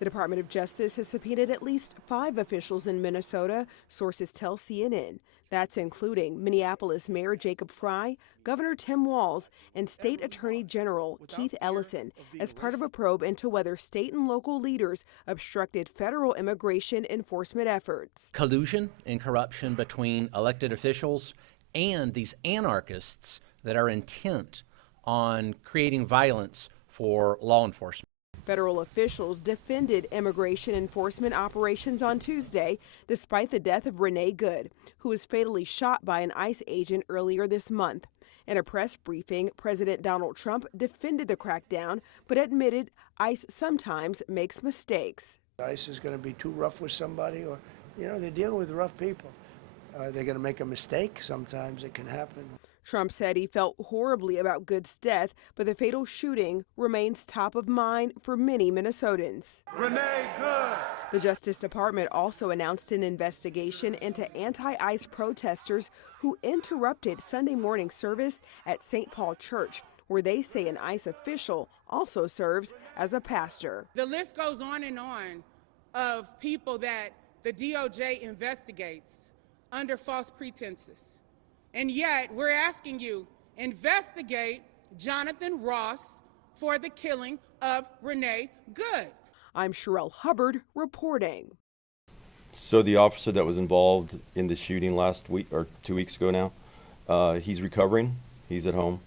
The Department of Justice has subpoenaed at least 5 officials in Minnesota, sources tell CNN. That's including Minneapolis Mayor Jacob Frey, Governor Tim Walz, and State Attorney General Keith Ellison as part of a probe into whether state and local leaders obstructed federal immigration enforcement efforts. Collusion and corruption between elected officials and these anarchists that are intent on creating violence for law enforcement. Federal officials defended immigration enforcement operations on Tuesday, despite the death of Renee Good, who was fatally shot by an ICE agent earlier this month. In a press briefing, President Donald Trump defended the crackdown, but admitted ICE sometimes makes mistakes. ICE is going to be too rough with somebody, or, they're dealing with rough people. They're going to make a mistake. Sometimes it can happen. Trump said he felt horribly about Good's death, but the fatal shooting remains top of mind for many Minnesotans. Renee Good! The Justice Department also announced an investigation into anti-ICE protesters who interrupted Sunday morning service at St. Paul Church, where they say an ICE official also serves as a pastor. The list goes on and on of people that the DOJ investigates under false pretenses. And yet, we're asking you, investigate Jonathan Ross for the killing of Renee Good. I'm Sherelle Hubbard reporting. So the officer that was involved in the shooting last week, or 2 weeks ago now, he's recovering. He's at home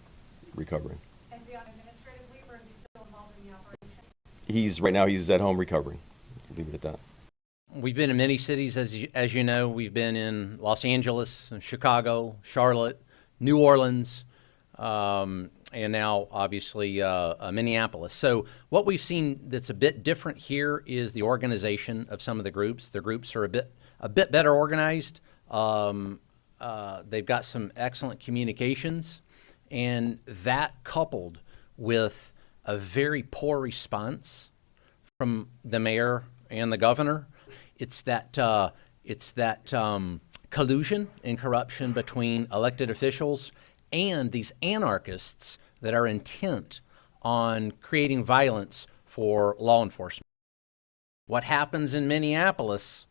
recovering. Is he on administrative leave, or is he still involved in the operation? Right now he's at home recovering. Leave it at that. We've been in many cities, as you know. We've been in Los Angeles, Chicago, Charlotte, New Orleans, and now obviously Minneapolis. So what we've seen that's a bit different here is the organization of some of the groups. The groups are a bit better organized. They've got some excellent communications, and that coupled with a very poor response from the mayor and the governor. It's that collusion and corruption between elected officials and these anarchists that are intent on creating violence for law enforcement. What happens in Minneapolis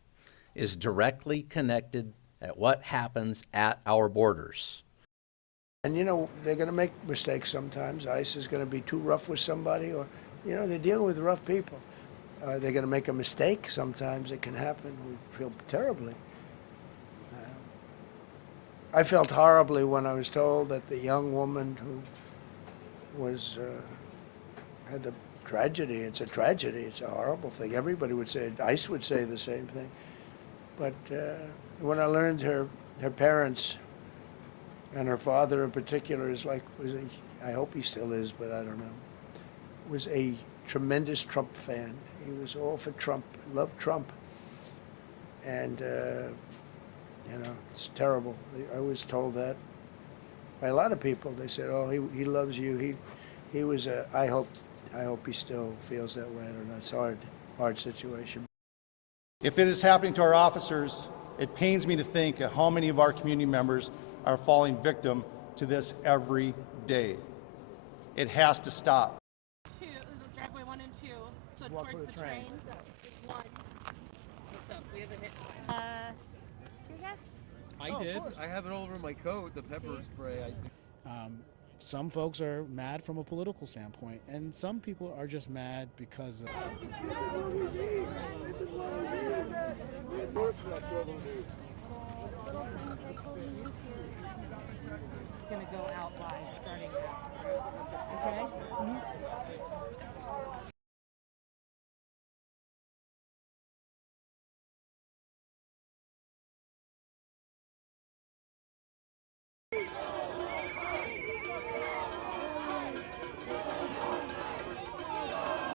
is directly connected at what happens at our borders. And they're going to make mistakes sometimes. ICE is going to be too rough with somebody, or, they're dealing with rough people. They're going to make a mistake. Sometimes it can happen. We feel terribly. I felt horribly when I was told that the young woman who was had the tragedy. It's a tragedy. It's a horrible thing. Everybody would say it. ICE would say the same thing. But when I learned her parents and her father in particular I hope he still is, but I don't know, was a tremendous Trump fan. He was all for Trump, loved Trump. And, it's terrible. I was told that by a lot of people. They said, oh, he loves you. He was I hope he still feels that way. I don't know. It's a hard situation. If it is happening to our officers, it pains me to think of how many of our community members are falling victim to this every day. It has to stop. Driveway 1 and 2, so towards the train. 1. What's up? We have a hit. Your guest? I did. I have it all over my coat, the pepper spray. Some folks are mad from a political standpoint, and some people are just mad because of...